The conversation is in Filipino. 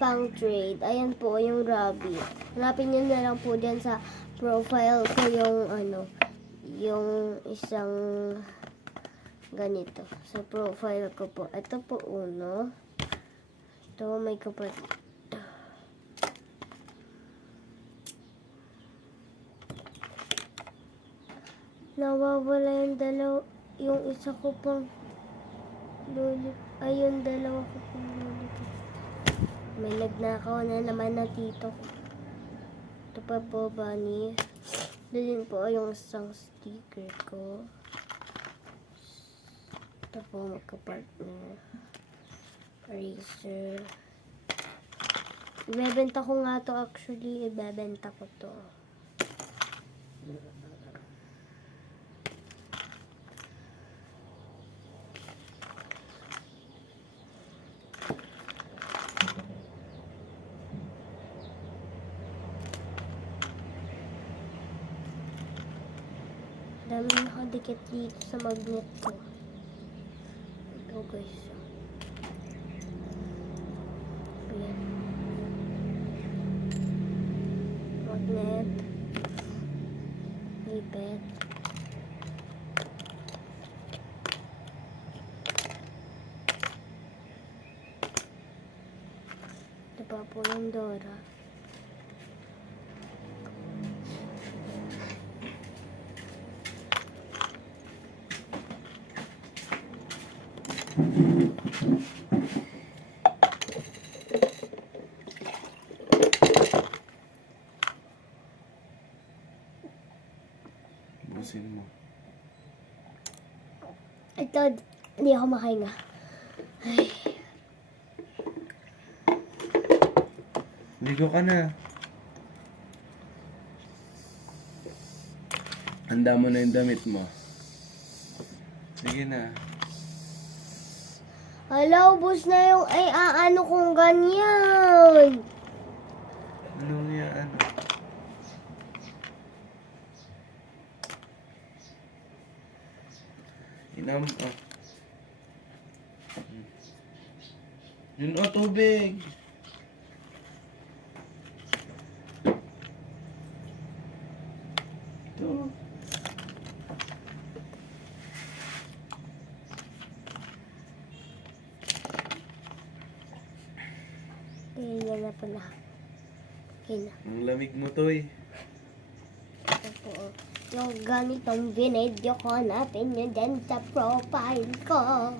pang trade. Ayan po yung rabbit. Hanapin nyo na lang po dyan sa profile ko yung yung isang ganito. Sa profile ko po. Ito po uno. Ito may kapatid. Nawawala yung isa ko pang lollipop. Ay, yung dalawa ko pang lollipop. May nagnakaw na naman na tito ko. Ito pa po, bunny. Doon po yung isang sticker ko. Ito po, magka-partner. Eraser. Ibebenta ko nga to actually. Ibebenta ko to. Dami nakadikit dito sa magnet ko. Ito guys. Ayan. Magnet. Ipet. Ito pa po yung Dora. Busin mo. Ito, hindi ako makahinga. Ay. Ligo ka na. Handa mo na yung damit mo. Sige na. Hala, ubos na yung ano kung ganyan. Ano yan? Inam, Yun tubig. Ito. Yan na pala. Okay na. Ang lamig mo to eh. Ito po. Yung ganitong video ko, hanapin nyo dyan sa profile ko.